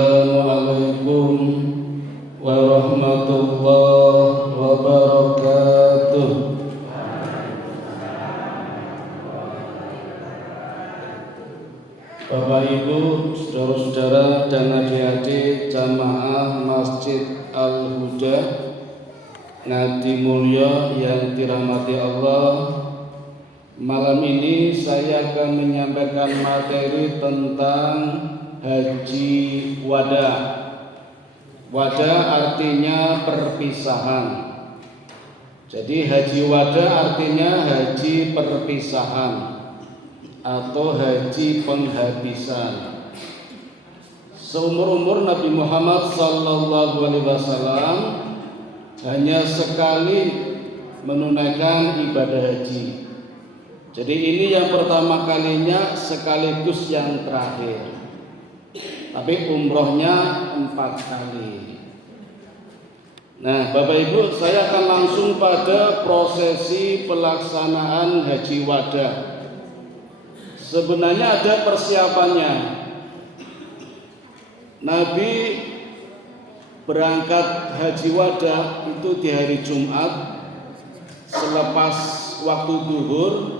Assalamualaikum warahmatullahi wabarakatuh. Bapak Ibu, saudara-saudara dan adik-adik jamaah Masjid Al-Huda Ngadi Mulya yang dirahmati Allah, malam ini saya akan menyampaikan materi tentang haji wada. Wada artinya perpisahan. Jadi haji wada artinya haji perpisahan atau haji penghabisan. Seumur-umur Nabi Muhammad SAW hanya sekali menunaikan ibadah haji. Jadi ini yang pertama kalinya sekaligus yang terakhir. Tapi umrohnya 4 kali. Nah, Bapak Ibu, saya akan langsung pada prosesi pelaksanaan haji wada. Sebenarnya ada persiapannya. Nabi berangkat haji wada itu di hari Jumat selepas waktu zuhur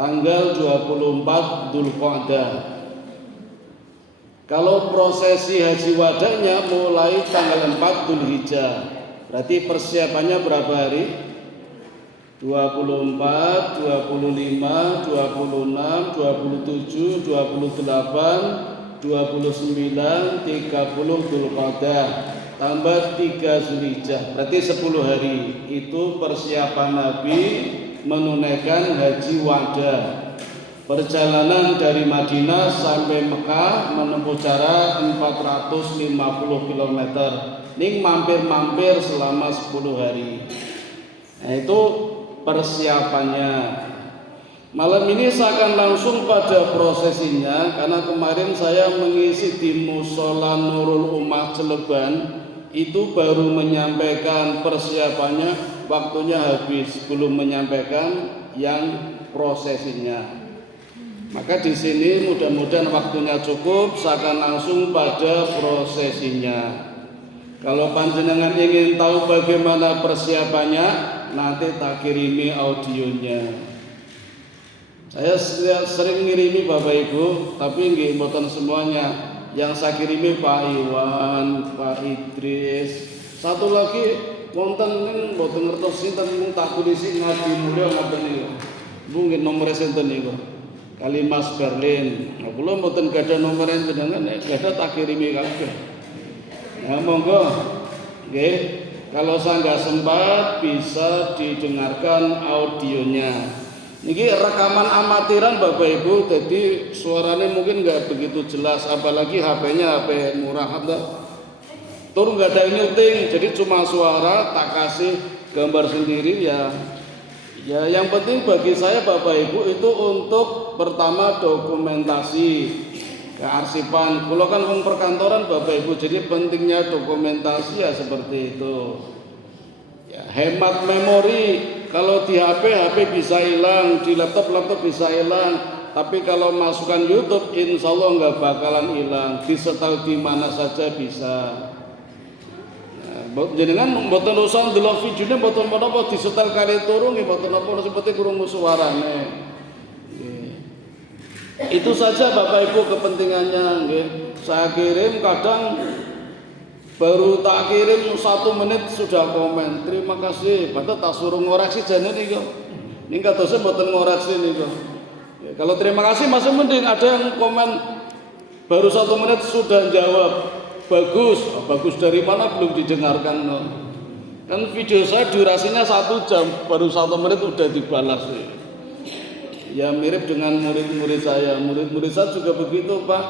tanggal 24 Dzulqa'dah. Kalau prosesi haji wadanya mulai tanggal 4 Dzulhijjah. Berarti persiapannya berapa hari? 24, 25, 26, 27, 28, 29, 30 Dzulqa'dah tambah 3 Dzulhijjah. Berarti 10 hari. Itu persiapan Nabi menunaikan haji wada. Perjalanan dari Madinah sampai Mekah menempuh jarak 450 km. Ini mampir-mampir selama 10 hari. Nah, itu persiapannya. Malam ini saya akan langsung pada prosesinya, karena kemarin saya mengisi di Mushola Nurul Ummah Cilegon, itu baru menyampaikan persiapannya, waktunya habis, belum menyampaikan yang prosesinya. Maka di sini mudah-mudahan waktunya cukup, saya akan langsung pada prosesinya. Kalau panjenengan ingin tahu bagaimana persiapannya, nanti tak kirimi audionya. Saya sering ngirimi Bapak Ibu, tapi nggih mboten semuanya. Yang saya kirimi Pak Iwan, Pak Idris. Satu lagi wonten mboten ngertos sinten mung tak tulisi Ngadi Mulya ngaten niku. Mungkin nomor sinten niku. Kali Mas Berlin. Nah, kula mboten gadah nomor jenengan, gadah tak kirimi kabeh. Nah, monggo. Nggih, kalau saya nggak sempat bisa didengarkan audionya. Niki rekaman amatiran Bapak Ibu, jadi suaranya mungkin nggak begitu jelas, apalagi HP-nya HP murah tur nggak ada nyuting, jadi cuma suara, tak kasih gambar sendiri ya. Ya yang penting bagi saya Bapak Ibu itu untuk pertama dokumentasi kearsipan. Kalau kan wong perkantoran Bapak Ibu, jadi pentingnya dokumentasi ya seperti itu. Ya, hemat memori. Kalau di HP bisa hilang, di laptop bisa hilang. Tapi kalau masukkan YouTube, insya Allah nggak bakalan hilang. Disetel di mana saja bisa. Jenengan mboten usah ndelok videone mboten menapa disetel kali turu nggih mboten napa seperti krungu suarane. Itu saja Bapak Ibu kepentingannya nggih. Saya kirim kadang baru tak kirim 1 menit sudah komen. Terima kasih. Padahal tak suruh ngoreksi jane niku. Ning kadose mboten ngoreksi niku. Ya, kalau terima kasih masih mending ada yang komen baru 1 menit sudah jawab. Bagus, bagus dari mana belum didengarkan no. Kan video saya durasinya 1 jam, baru 1 menit udah dibalas. Ya mirip dengan murid-murid saya. Murid-murid saya juga begitu Pak.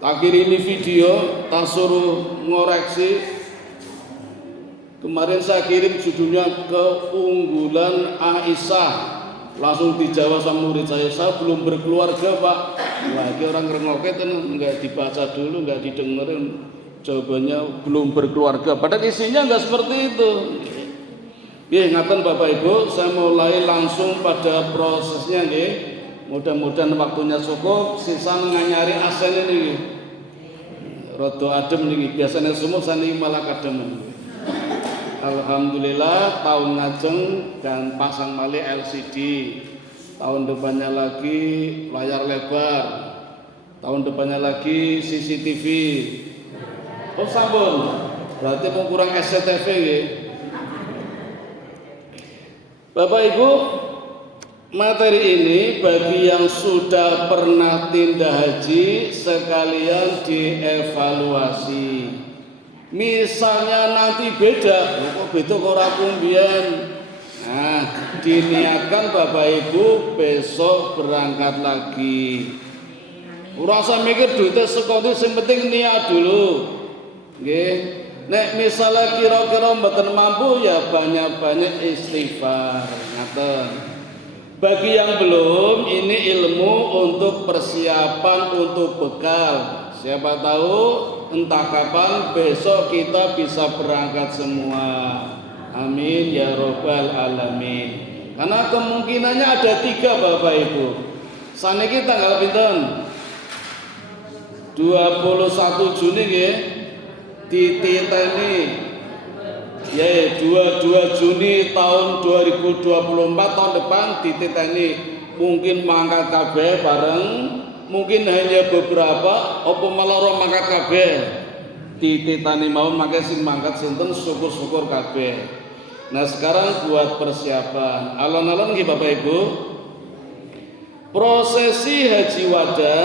Tak kirimi video, tak suruh ngoreksi. Kemarin saya kirim judulnya Keunggulan Aisyah. Langsung dijawab sama murid saya belum berkeluarga Pak. Wah, ini orang ngerengoke tenan, nggak dibaca dulu, nggak didengerin. Jawabannya belum berkeluarga. Padahal isinya nggak seperti itu. Ya, ngaten Bapak Ibu, saya mulai langsung pada prosesnya nggih. Mudah-mudahan waktunya cukup. Sisa nganyari asen ini. rada adem niki, biasanya sumur saniki malah kademen. Alhamdulillah tahun ngajeng dan pasang malih LCD. Tahun depannya lagi layar lebar. Tahun depannya lagi CCTV. Oh sampun. Berarti mau kurang SCTV ya. Bapak Ibu, materi ini bagi yang sudah pernah tindak haji sekalian dievaluasi. Misalnya nanti beda, kok beda kok ora kumbiyen. Nah, diniatkan Bapak Ibu besok berangkat lagi. Ora usah mikir duitnya sekondi, sing penting niat dulu. Nggih. Nek misalnya kira-kira mboten mampu ya banyak-banyak istighfar. Ngaten. Bagi yang belum, ini ilmu untuk persiapan untuk bekal. Siapa tahu entah kapan besok kita bisa berangkat semua. Amin ya robbal alamin. Karena kemungkinannya ada 3 Bapak Ibu. Saniki tanggal pinten? 21 Juni nggih. Dititeni ya 22 Juni tahun 2024 tahun depan dititeni. Mungkin mangkat kabeh bareng, mungkin hanya beberapa apa malah ora mangkat kabeh. Dititani mawon mangke sing mangkat sinten syukur-syukur kabeh. Nah sekarang buat persiapan alon-alon nggih Bapak Ibu. Prosesi haji wada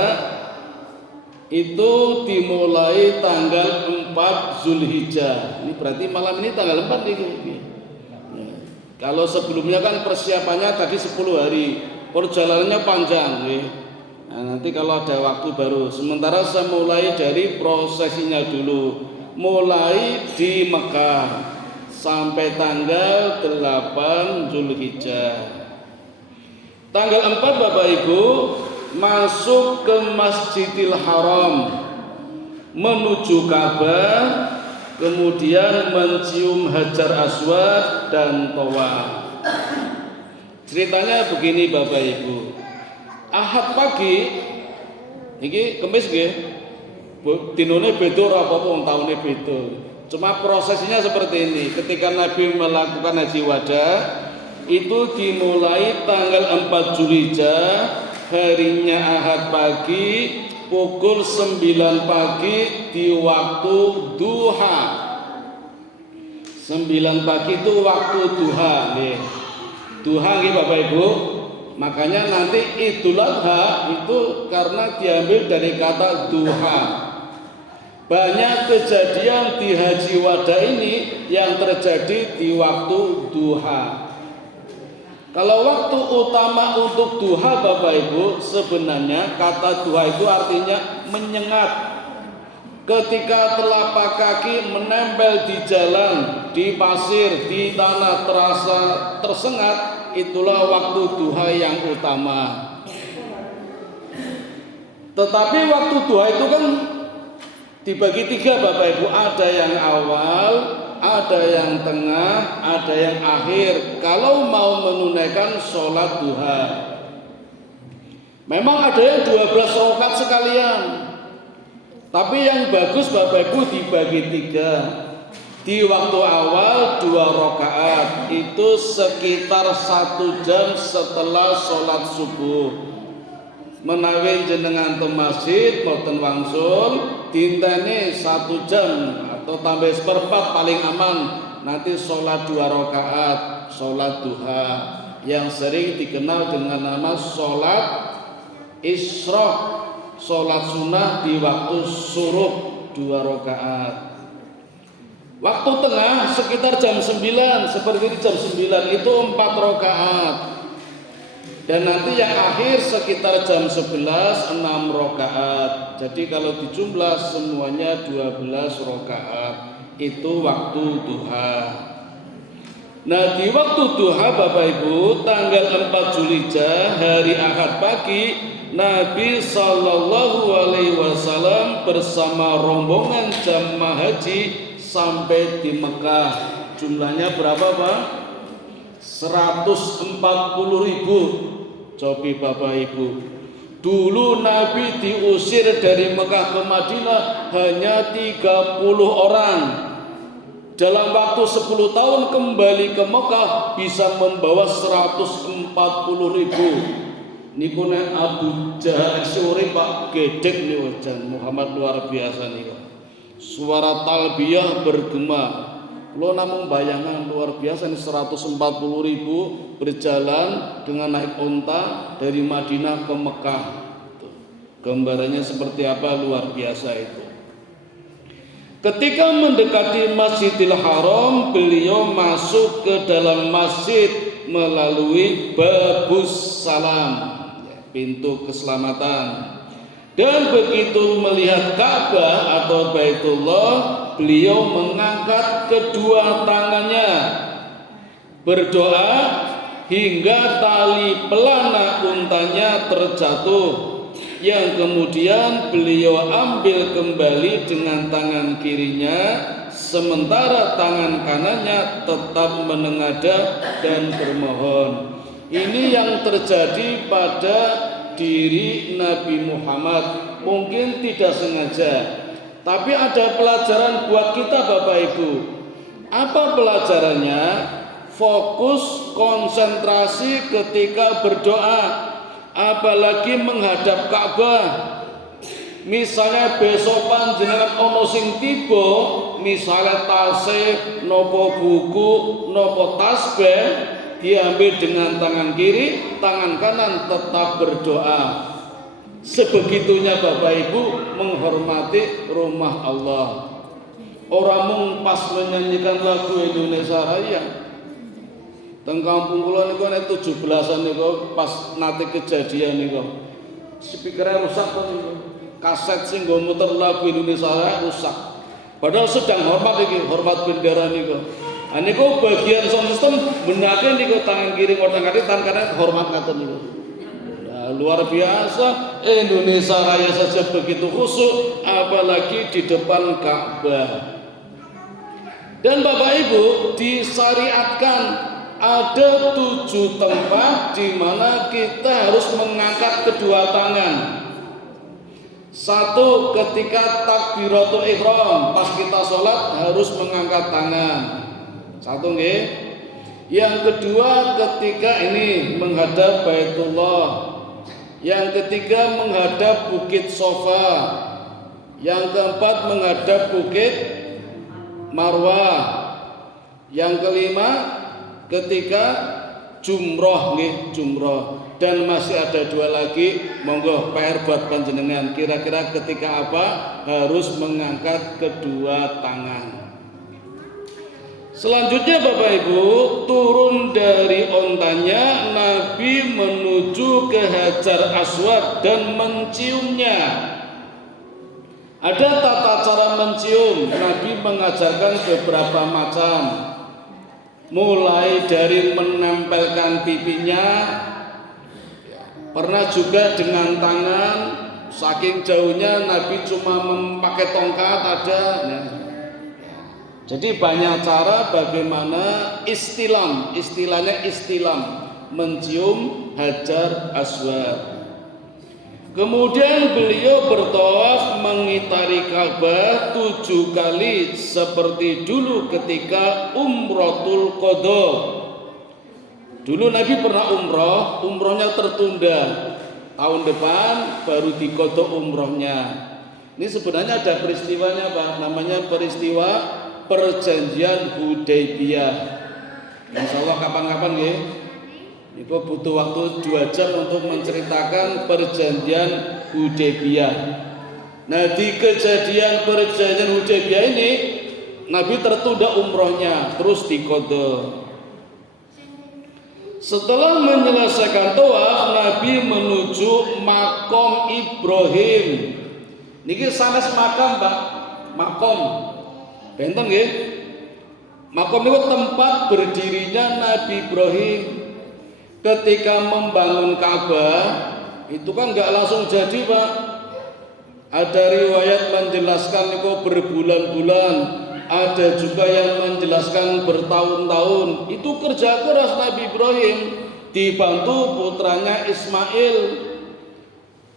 itu dimulai tanggal 4 Zulhijjah. Ini berarti malam ini tanggal 4 nih. Nah, kalau sebelumnya kan persiapannya tadi 10 hari, perjalanannya panjang nih. Nah, nanti kalau ada waktu baru. Sementara saya mulai dari prosesinya dulu. Mulai di Mekah sampai tanggal 8 Zulhijjah. Tanggal 4 Bapak Ibu masuk ke Masjidil Haram, menuju Ka'bah, kemudian mencium Hajar Aswad dan tawaf. Ceritanya begini Bapak Ibu. Ahad pagi iki Kemis nggih. Dinone beda ora apa-apa wong taune beda. Cuma prosesnya seperti ini. Ketika Nabi melakukan haji wada itu dimulai tanggal 4 Zulhijjah. Harinya Ahad pagi pukul 9 pagi di waktu duha. 9 pagi itu waktu duha nih. Duha nggih Bapak Ibu. Makanya nanti Idul Adha itu karena diambil dari kata duha. Banyak kejadian di haji wada ini yang terjadi di waktu duha. Kalau waktu utama untuk duha Bapak Ibu, sebenarnya kata duha itu artinya menyengat. Ketika telapak kaki menempel di jalan, di pasir, di tanah terasa tersengat, itulah waktu duha yang utama. Tetapi waktu duha itu kan dibagi 3 Bapak Ibu, ada yang awal, ada yang tengah, ada yang akhir. Kalau mau menunaikan sholat duha, memang ada yang 12 rakaat sekalian. Tapi yang bagus Bapak Ibu dibagi 3. Di waktu awal 2 rakaat, itu sekitar 1 jam setelah sholat subuh. Menawi jenengan ke masjid boten wangsul, dinteni 1 jam atau tambah seperempat paling aman. Nanti sholat 2 rakaat, sholat duha yang sering dikenal dengan nama sholat isyraq, sholat sunnah di waktu suruh 2 rakaat. Waktu tengah sekitar jam 9, seperti jam 9 itu 4 rakaat. Dan nanti yang akhir sekitar jam 11 6 rakaat. Jadi kalau dijumlah semuanya 12 rakaat. Itu waktu duha. Nah di waktu duha Bapak Ibu tanggal 4 Zulhijjah hari Ahad pagi, Nabi Sallallahu Alaihi Wasallam bersama rombongan jamaah haji sampai di Mekah. Jumlahnya berapa Pak? 140.000. Cobi Bapak Ibu, Dulu Nabi diusir dari Mekah ke Madinah hanya 30 orang. Dalam waktu 10 tahun kembali ke Mekah bisa membawa 140.000. Niku nek Abu Jahal sore Pak gedek niku jan Muhammad luar biasa niku. Suara talbiyah bergema. Lo namun bayangan luar biasa nih 140.000 berjalan dengan naik unta dari Madinah ke Mekah. Gambarannya seperti apa luar biasa itu. Ketika mendekati Masjidil Haram, beliau masuk ke dalam masjid melalui Babus Salam, pintu keselamatan. Dan begitu melihat Ka'bah atau Baitullah, beliau mengangkat kedua tangannya berdoa hingga tali pelana untanya terjatuh, yang kemudian beliau ambil kembali dengan tangan kirinya, sementara tangan kanannya tetap menengadah dan bermohon. Ini yang terjadi pada diri Nabi Muhammad, mungkin tidak sengaja, tapi ada pelajaran buat kita Bapak Ibu. Apa pelajarannya? Fokus, konsentrasi ketika berdoa, apalagi menghadap Ka'bah. Misalnya besok panjenengan ono sing tiba, misalnya tasih, nopo buku, nopo tasbih, diambil dengan tangan kiri, tangan kanan tetap berdoa. Sebegitunya Bapak Ibu menghormati rumah Allah. Orang mung pas menyanyikan lagu Indonesia Raya. Teng kampung kula niku nek 17-an niku pas nate kejadian niku. Speakernya rusak kok niku. Kaset sing nggo muter lagu Indonesia Raya rusak. Padahal sedang hormat iki, hormat bendera niku. Niku bagian sound system benake niku tangan kiri ngoten kali, tangan kanan hormat ngaten niku. Nah, luar biasa Indonesia Raya saja begitu khusyuk, apalagi di depan Ka'bah. Dan Bapak Ibu disyariatkan ada 7 tempat di mana kita harus mengangkat kedua tangan. 1, ketika takbiratul ihram, pas kita sholat harus mengangkat tangan. 1 nggih. Yang kedua ketika ini menghadap Baitullah. Yang ketiga menghadap Bukit Sofa. Yang keempat menghadap Bukit Marwah. Yang kelima ketika jumroh nggih, jumroh. Dan masih ada 2 lagi, monggo PR buat panjenengan. Kira-kira ketika apa harus mengangkat kedua tangan. Selanjutnya Bapak Ibu, turun dari ontanya, Nabi menuju ke Hajar Aswad dan menciumnya. Ada tata cara mencium. Nabi mengajarkan beberapa macam. Mulai dari menempelkan pipinya, pernah juga dengan tangan, saking jauhnya Nabi cuma memakai tongkat ada. Nah, jadi banyak cara bagaimana istilam, istilahnya istilam, mencium Hajar Aswad. Kemudian beliau bertawaf mengitari Ka'bah 7 kali seperti dulu ketika Umratul Qadha. Dulu Nabi pernah umrohnya tertunda. Tahun depan baru diqadha umrohnya. Ini sebenarnya ada peristiwanya Pak, namanya peristiwa Perjanjian Hudaybiyah. Insyaallah kapan-kapan nggih. Itu butuh waktu 2 jam untuk menceritakan Perjanjian Hudaybiyah. Nah, di kejadian Perjanjian Hudaybiyah ini Nabi tertunda umrohnya, terus diqadha. Setelah menyelesaikan tawaf, Nabi menuju Makom Ibrahim. Niki sanes makam, Pak. Makom. Benten nggih. Makom itu tempat berdirinya Nabi Ibrahim. Ketika membangun Ka'bah, itu kan enggak langsung jadi, Pak. Ada riwayat menjelaskan itu berbulan-bulan, ada juga yang menjelaskan bertahun-tahun. Itu kerja keras Nabi Ibrahim, dibantu putranya Ismail.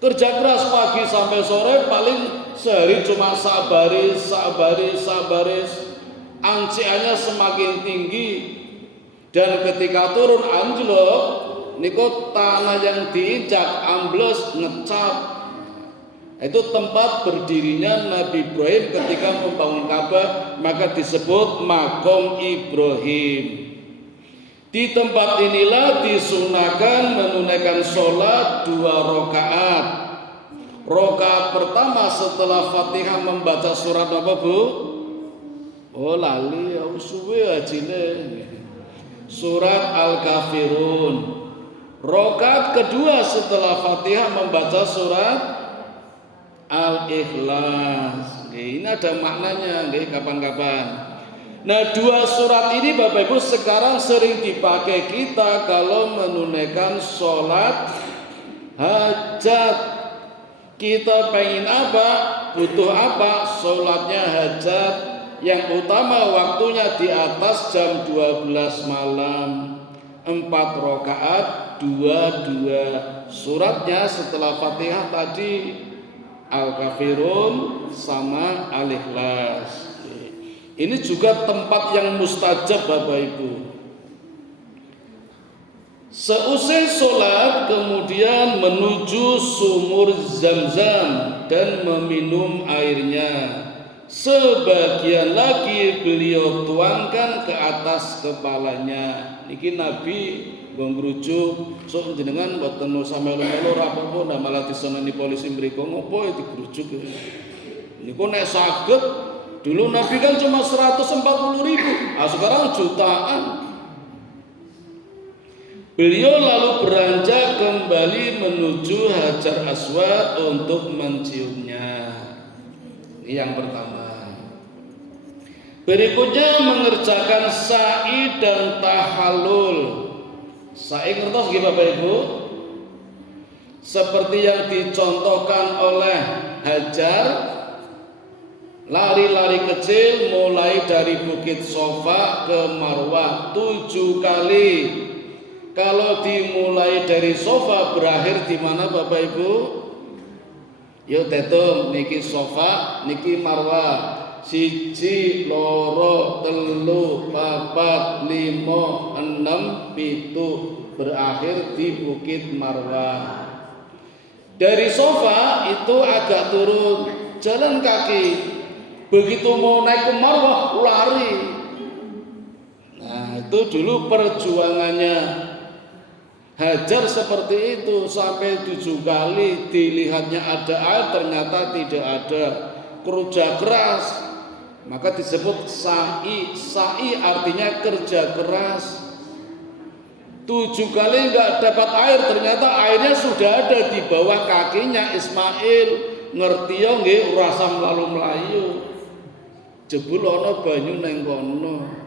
Kerja keras pagi sampai sore, paling sehari cuma sabaris. Anciannya semakin tinggi, dan ketika turun anjlok niku tanah yang diinjak ambles ngecap. Itu tempat berdirinya Nabi Ibrahim ketika membangun Ka'bah, maka disebut Maqam Ibrahim. Di tempat inilah disunahkan menunaikan sholat 2 rakaat. Rakaat pertama setelah Fatihah membaca surat apa, Bu? Oh lali, aku suwe ajine. Surat Al-Kafirun. Rakaat kedua setelah Fatihah membaca surat Al-Ikhlas. Ini ada maknanya, kapan-kapan. Nah, 2 surat ini Bapak Ibu sekarang sering dipakai kita kalau menunaikan sholat hajat. Kita pengen apa? Butuh apa? Sholatnya hajat. Yang utama waktunya di atas jam 12 malam. 4 rakaat, 2 suratnya setelah Fatihah tadi Al-Kafirun sama Al-Ikhlas. Ini juga tempat yang mustajab Bapak Ibu. Seusai sholat kemudian menuju sumur Zam-Zam dan meminum airnya. Sebagian lagi beliau tuangkan ke atas kepalanya. Niki Nabi ngrujuk sok jenengan mboten usah melu-melu rapopo ndak malah disonani polisi mriko ngopo digrujuk. Niku nek saged dulu Nabi kan cuma 140.000, sekarang jutaan. Beliau lalu beranjak kembali menuju Hajar Aswad untuk menciumnya. Ini yang pertama. Berikutnya mengerjakan sa'i dan tahallul. Sa'i ngertos nggih Bapak Ibu? Seperti yang dicontohkan oleh Hajar, lari-lari kecil mulai dari Bukit Sofa ke Marwah 7 kali. Kalau dimulai dari Sofa berakhir di mana Bapak Ibu? Yo tetum niki Sofa, niki Marwah. 1, 2, 3, 4, 5, 6, 7 berakhir di Bukit Marwah. Dari Sofa itu agak turun, jalan kaki. Begitu mau naik ke Marwah lari. Nah, itu dulu perjuangannya Hajar seperti itu sampai 7 kali dilihatnya ada air ternyata tidak ada. Kerja keras, maka disebut sa'i. Sa'i artinya kerja keras. 7 kali nggak dapat air, ternyata airnya sudah ada di bawah kakinya Ismail. Ngerti ya nggih rasa mlalu melayu. Jebul ana banyu neng kono.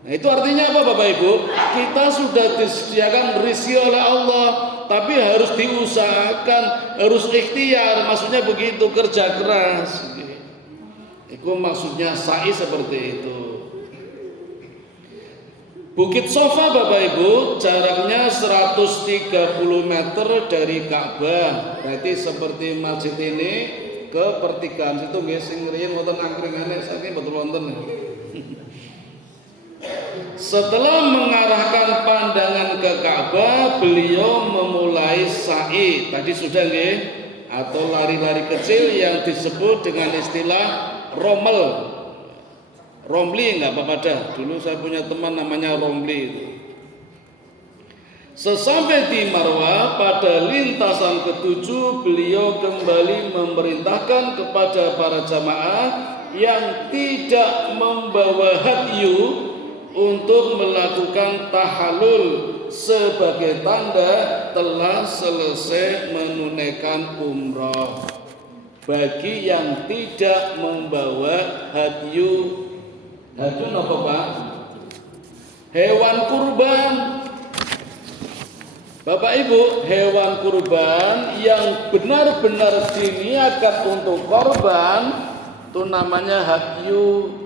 Nah, itu artinya apa Bapak Ibu? Kita sudah disediakan rezeki oleh Allah, tapi harus diusahakan, harus ikhtiar. Maksudnya begitu, kerja keras. Itu maksudnya sa'i seperti itu. Bukit Sofa Bapak Ibu jaraknya 130 meter dari Ka'bah. Berarti seperti masjid ini ke pertigaan situ nggih sing riyen wonten angkringane saking betul wonten. Setelah mengarahkan pandangan ke Ka'bah, beliau memulai sa'i. Tadi sudah nggih, atau lari-lari kecil yang disebut dengan istilah rommel. Romli enggak apa-apa dah. Dulu saya punya teman namanya Romli itu. Sesampai di Marwah pada lintasan ke-7, beliau kembali memerintahkan kepada para jamaah yang tidak membawa hadyu untuk melakukan tahallul sebagai tanda telah selesai menunaikan umrah. Bagi yang tidak membawa hadyu, hadyu apa Pak? Hewan kurban. Bapak Ibu, hewan kurban yang benar-benar diniatkan untuk korban itu namanya hadyu.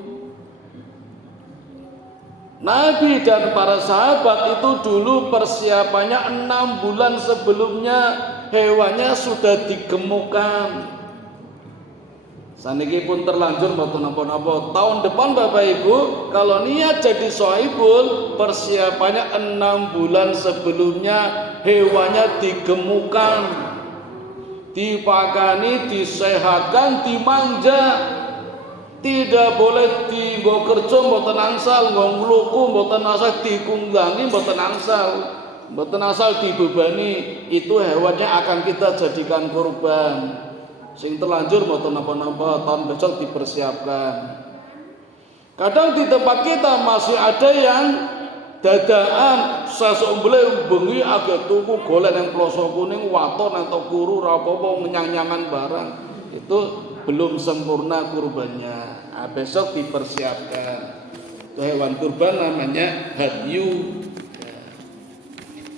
Nabi dan para sahabat itu dulu persiapannya 6 bulan sebelumnya hewannya sudah digemukkan. Saniki pun terlanjur mboten napa-napa. Tahun depan Bapak Ibu kalau niat jadi sohibul persiapannya 6 bulan sebelumnya hewannya digemukkan, dipakani, disehatkan, dimanja. Tidak boleh dienggo kerja mboten angsal, nggo ngluku mboten asal dikunggangi mboten angsal. Mboten asal dibebani, itu hewannya akan kita jadikan kurban. Sing terlanjur mboten napa-napa, tahun besok dipersiapkan. Kadang di tempat kita masih ada yang dadaan sasumbele bengi agak tuku golek nang ploso kuning waton atau kuru rapopo menyang-nyangan barang. Itu belum sempurna kurbannya. Nah, besok dipersiapkan. Itu hewan kurban namanya hadyu.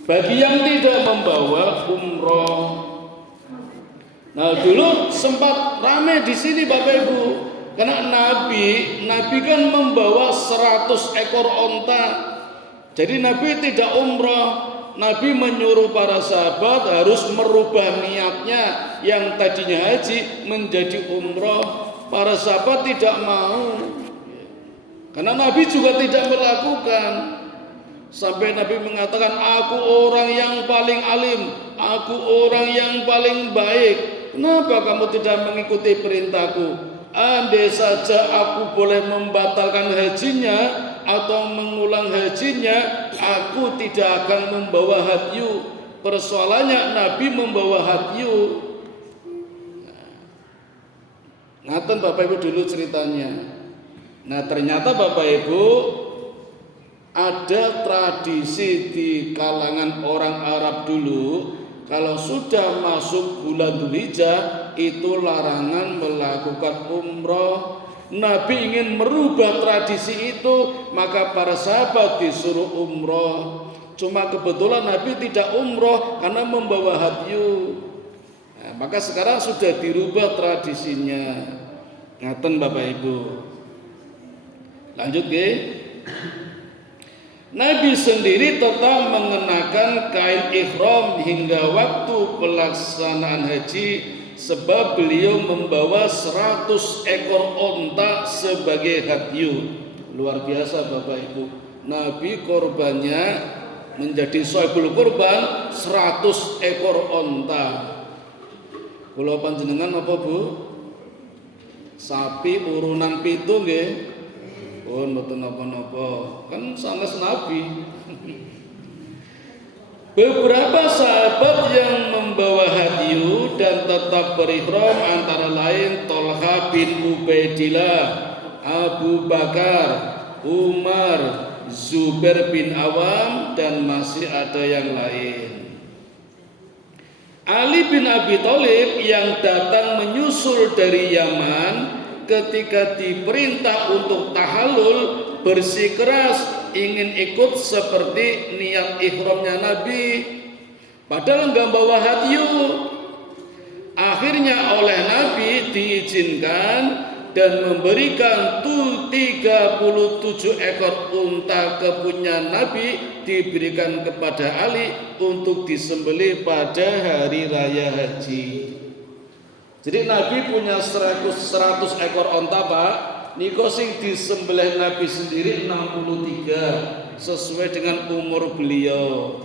Bagi yang tidak membawa umroh. Nah, dulu sempat ramai di sini Bapak Ibu. Karena Nabi kan membawa 100 ekor onta. Jadi Nabi tidak umroh. Nabi menyuruh para sahabat harus merubah niatnya yang tadinya haji menjadi umroh. Para sahabat tidak mau. Karena Nabi juga tidak melakukan. Sampai Nabi mengatakan, aku orang yang paling alim, aku orang yang paling baik. Kenapa kamu tidak mengikuti perintahku? Andai saja aku boleh membatalkan hajinya atau mengulang hajinya, aku tidak akan membawa hadyu. Persoalannya Nabi membawa hadyu. Ngaten Bapak Ibu dulu ceritanya. Nah ternyata Bapak Ibu ada tradisi di kalangan orang Arab dulu. Kalau sudah masuk bulan Dzulhijjah itu larangan melakukan umroh. Nabi ingin merubah tradisi itu, maka para sahabat disuruh umroh. Cuma kebetulan Nabi tidak umroh karena membawa hadyu. Nah, maka sekarang sudah dirubah tradisinya. Ngaten Bapak Ibu. Lanjut ke. Nabi sendiri tetap mengenakan kain ihram hingga waktu pelaksanaan haji sebab beliau membawa 100 ekor onta sebagai hadyu. Luar biasa Bapak Ibu. Nabi korbannya menjadi sohibul kurban 100 ekor onta. Kula panjenengan apa Bu? Sapi urunan 7 nggih. Oh, mboten napa-napa. Kan sanes Nabi. Beberapa sahabat yang membawa hadyu dan tetap berihram antara lain Tolha bin Ubaidillah, Abu Bakar, Umar, Zubair bin Awam dan masih ada yang lain. Ali bin Abi Thalib yang datang menyusul dari Yaman ketika diperintah untuk tahallul bersikeras ingin ikut seperti niat ihramnya Nabi, padahal enggak bawa hadyu. Akhirnya oleh Nabi diizinkan dan memberikan 37 ekor unta kepunyaan Nabi diberikan kepada Ali untuk disembelih pada hari raya haji. Jadi Nabi punya 100 ekor onta Pak. Niko sing disembelih Nabi sendiri 63 sesuai dengan umur beliau.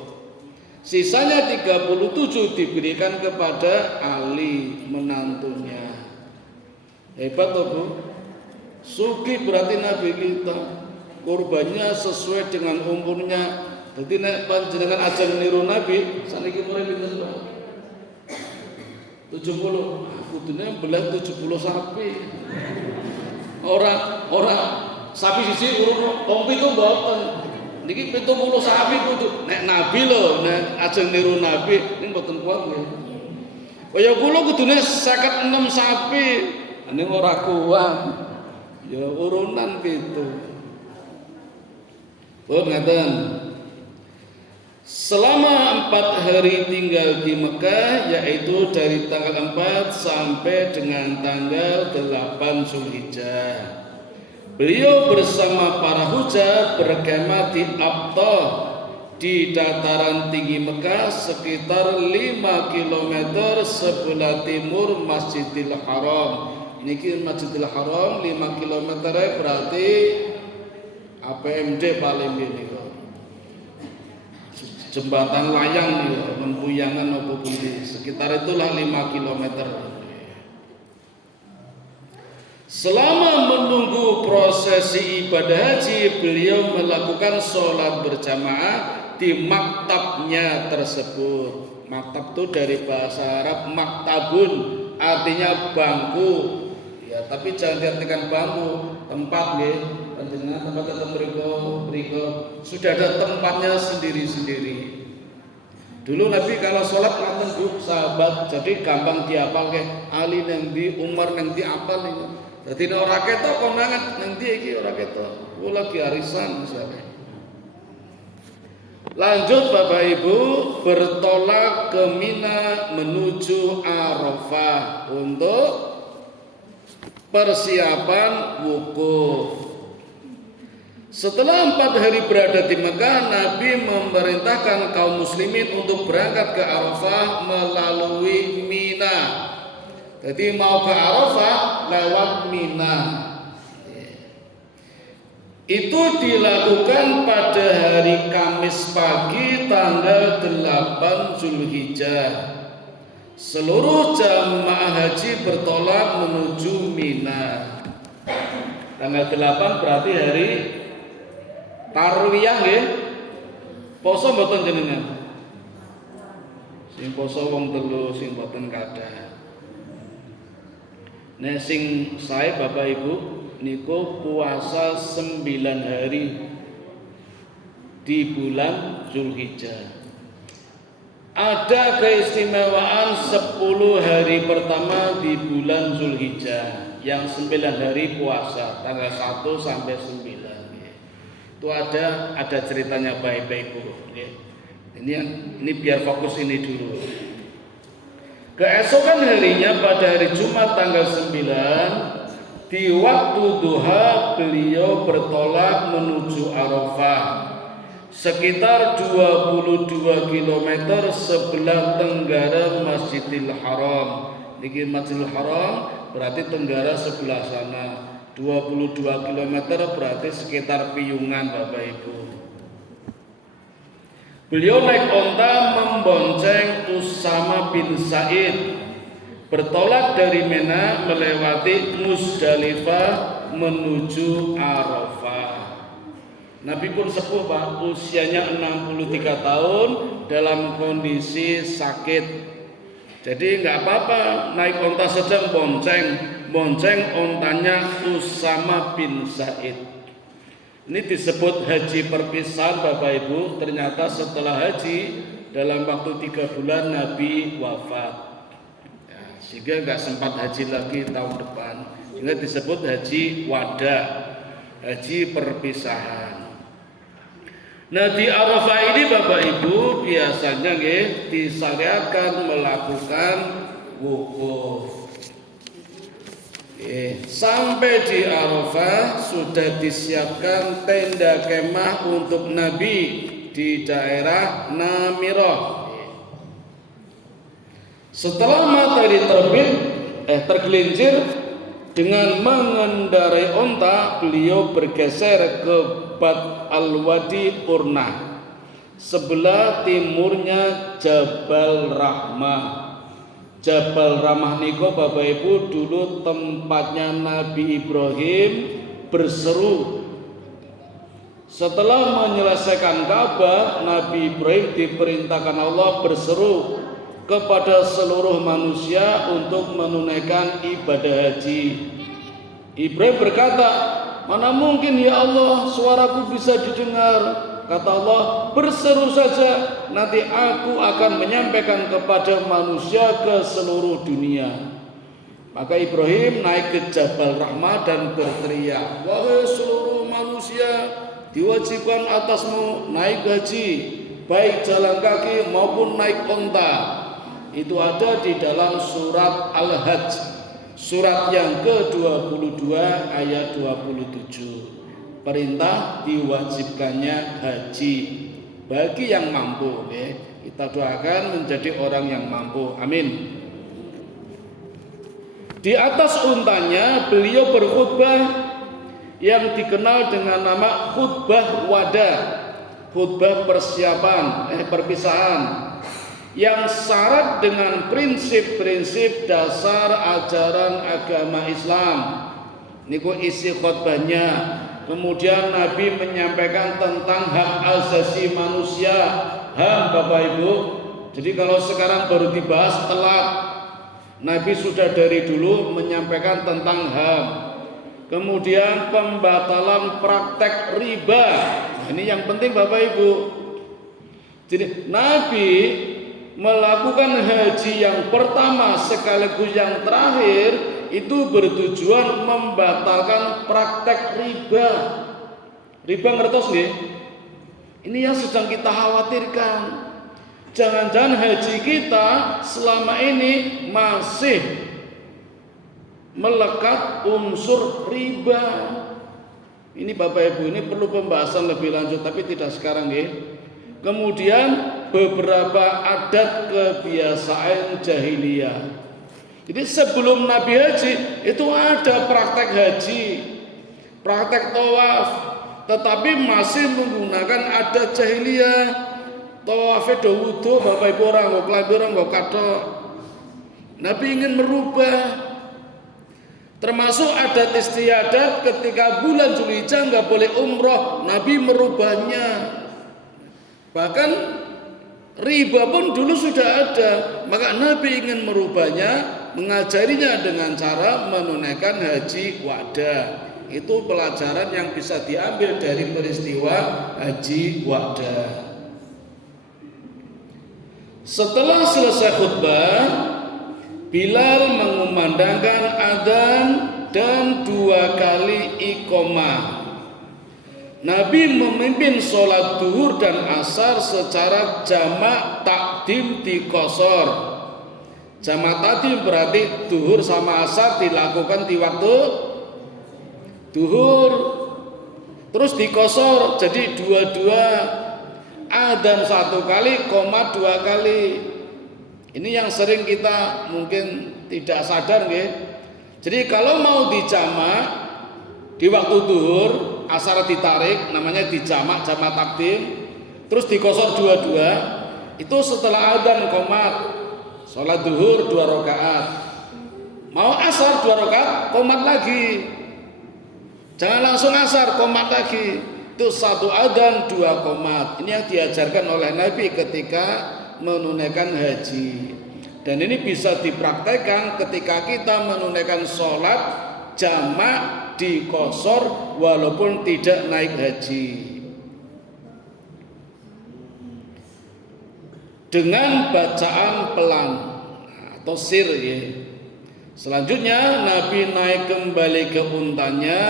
Sisanya 37 diberikan kepada Ali menantunya. Hebat toh Bu. Sugih berarti Nabi kita. Kurbannya sesuai dengan umurnya. Jadi nek panjenengan ajeng niru Nabi, saniki umure pinten Pak? 70. Kudune belah 70 sapi. Orang sapi siji urun wong 7 mboten. Niki 70 sapi kudu. Nek Nabi lho, nek ajeng niru Nabi niku mboten kuat nggih. Kaya kula kudune 56 sapi. Ning ora kuat. Ya urunan gitu. Oh ngaten. Selama 4 hari tinggal di Mekah, yaitu dari tanggal 4 sampai dengan tanggal 8 Zulhijjah. Beliau bersama para hujjah berkemah di Abtah di dataran tinggi Mekah sekitar 5 km sebelah timur Masjidil Haram. Ini Masjidil Haram 5 km berarti APMD paling ini jembatan layang Lempuyangan apa pundi sekitar itulah 5 km. Selama menunggu prosesi ibadah haji, beliau melakukan sholat berjamaah di maktabnya tersebut. Maktab itu dari bahasa Arab maktabun, artinya bangku. Ya, tapi jangan diartikan bangku, tempat nggih. Panjenengan tempat ketemu mriko sudah ada tempatnya sendiri-sendiri. Dulu Nabi kalau sholat ngaten Bu sahabat, jadi gampang dihafal ke Ali nang ndi, Umar nang ndi apal niku. Dadi nek ora ketok konangan nang ndi iki ora ketok. Kula lagi arisan misalnya. Lanjut Bapak Ibu, bertolak ke Mina menuju Arafah untuk persiapan wukuf. Setelah 4 hari berada di Mekah, Nabi memerintahkan kaum muslimin untuk berangkat ke Arafah melalui Mina. Jadi mau ke Arafah lewat Mina. Itu dilakukan pada hari Kamis pagi tanggal 8 Zulhijjah. Seluruh jamaah haji bertolak menuju Mina. Tanggal 8 berarti hari Tarwiyah nggih. Poso mboten jenengan? Sing poso wong telu sing mboten kathah. Nek sing sae Bapak Ibu niku puasa 9 hari di bulan Zulhijjah. Ada keistimewaan 10 hari pertama di bulan Zulhijjah yang 9 hari puasa tanggal 1 sampai 9. Itu ada ceritanya baik-baik Bu. Ini biar fokus ini dulu. Keesokan harinya pada hari Jumat tanggal 9 di waktu duha beliau bertolak menuju Arafah sekitar 22 km sebelah tenggara Masjidil Haram. Niki Masjidil Haram berarti tenggara sebelah sana. 22 km berarti sekitar Piyungan Bapak Ibu. Beliau naik onta membonceng Usama bin Said bertolak dari Mina melewati Musdalifah menuju Arafah. Nabi pun sepuh Pak, usianya 63 tahun dalam kondisi sakit. Jadi nggak apa-apa naik onta sedang bonceng ontanya Usama bin Said. Ini disebut haji perpisahan Bapak Ibu. Ternyata setelah haji dalam waktu 3 bulan Nabi wafat ya, sehingga nggak sempat haji lagi tahun depan. Sehingga disebut haji wada, haji perpisahan. Nah di Arafah ini Bapak Ibu biasanya disyariatkan melakukan wukuf. Sampai di Arafah sudah disiapkan tenda kemah untuk Nabi di daerah Namirah. Setelah matahari tergelincir dengan mengendarai onta, beliau bergeser ke Bad Al-Wadi Purnah, sebelah timurnya Jabal Rahmah. Jabal Rahmah niko Bapak Ibu dulu tempatnya Nabi Ibrahim berseru. Setelah menyelesaikan Ka'bah, Nabi Ibrahim diperintahkan Allah berseru kepada seluruh manusia untuk menunaikan ibadah haji. Ibrahim berkata, "Mana mungkin ya Allah suaraku bisa didengar?" Kata Allah, "Berseru saja, nanti aku akan menyampaikan kepada manusia ke seluruh dunia." Maka Ibrahim naik ke Jabal Rahmah dan berteriak, "Wahai seluruh manusia, diwajibkan atasmu naik haji, baik jalan kaki maupun naik onta." Itu ada di dalam surat Al-Hajj. Surat yang ke-22 ayat 27. Perintah diwajibkannya haji bagi yang mampu. Kita doakan menjadi orang yang mampu. Amin. Di atas untanya beliau berkhutbah yang dikenal dengan nama khutbah wada, khutbah perpisahan, yang syarat dengan prinsip-prinsip dasar ajaran agama Islam. Niku isi khutbahnya. Kemudian Nabi menyampaikan tentang hak asasi manusia, HAM Bapak Ibu. Jadi kalau sekarang baru dibahas telat. Nabi sudah dari dulu menyampaikan tentang HAM. Kemudian pembatalan praktek riba. Ini yang penting Bapak Ibu. Jadi Nabi melakukan haji yang pertama sekaligus yang terakhir itu bertujuan membatalkan praktek riba. Riba ngertos nggih? Ini yang sedang kita khawatirkan. Jangan-jangan haji kita selama ini masih melekat unsur riba. Ini Bapak Ibu, ini perlu pembahasan lebih lanjut tapi tidak sekarang nggih. Kemudian beberapa adat kebiasaan jahiliyah. Jadi sebelum Nabi haji itu ada praktek haji, praktek tawaf, tetapi masih menggunakan adat jahiliyah. Tawaf do wudu Bapak Ibu, orang nggo klambi orang nggo kathok. Nabi ingin merubah. Termasuk adat istiadat ketika bulan Zulhijjah nggak boleh umroh, Nabi merubahnya. Bahkan riba pun dulu sudah ada, maka Nabi ingin merubahnya, mengajarinya dengan cara menunaikan haji wada. Itu pelajaran yang bisa diambil dari peristiwa haji wada. Setelah selesai khutbah, Bilal mengumandangkan adzan dan 2 kali iqamah. Nabi memimpin sholat duhur dan asar secara jamak takdim dikosor. Jamak takdim berarti duhur sama asar dilakukan di waktu duhur, terus dikosor jadi dua-dua. Adzan 1 kali, qomat 2 kali. Ini yang sering kita mungkin tidak sadar nggih. Jadi kalau mau dijamak di waktu duhur, asar ditarik, namanya dijamak, jamak takdim, terus dikosor dua-dua, itu setelah adzan qomat, sholat duhur 2 rakaat, mau asar 2 rakaat, qomat lagi, jangan langsung asar, qomat lagi, itu 1 adzan 2 qomat. Ini yang diajarkan oleh Nabi ketika menunaikan haji, dan ini bisa dipraktekkan ketika kita menunaikan sholat jamak dikosor walaupun tidak naik haji dengan bacaan pelan atau sir ya. Selanjutnya Nabi naik kembali ke untanya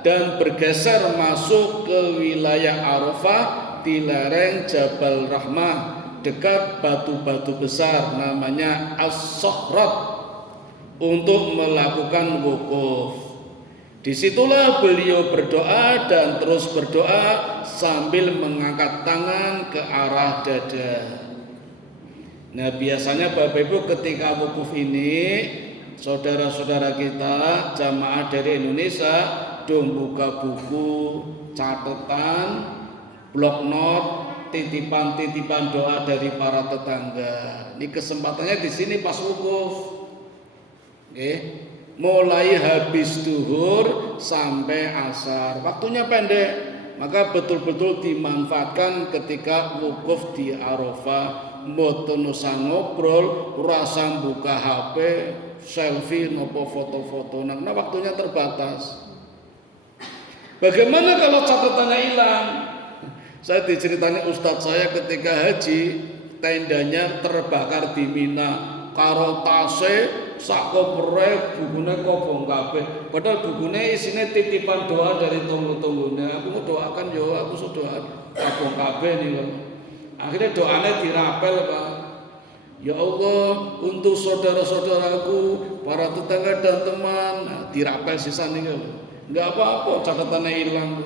dan bergeser masuk ke wilayah Arafah di lereng Jabal Rahmah dekat batu-batu besar namanya As-Sakhrat untuk melakukan wukuf. Disitulah beliau berdoa dan terus berdoa sambil mengangkat tangan ke arah dada. Nah biasanya Bapak Ibu ketika wukuf ini, saudara-saudara kita jamaah dari Indonesia dong buka buku, catatan, bloknot, titipan-titipan doa dari para tetangga. Ini kesempatannya di sini pas wukuf. Mulai habis duhur sampai asar, waktunya pendek, maka betul-betul dimanfaatkan ketika wukuf di Arafah. Mboten usah ngobrol, rasa buka HP, selfie nopo foto-foto. Nah waktunya terbatas. Bagaimana kalau catatannya hilang? Saya diceritani ustadz saya ketika haji, tendanya terbakar di Mina, karo tase sak kopere bukune kobong kabeh. Padahal bukune isine titipan doa dari tunggu-tunggune. Aku mau doakan yo, aku sudah kobong kabeh niku. Akhirnya doanya dirapel Pak. Ya Allah, untuk saudara-saudaraku, para tetangga dan teman, nah, dirapel sisa nih, nggak apa-apa, catatannya hilang.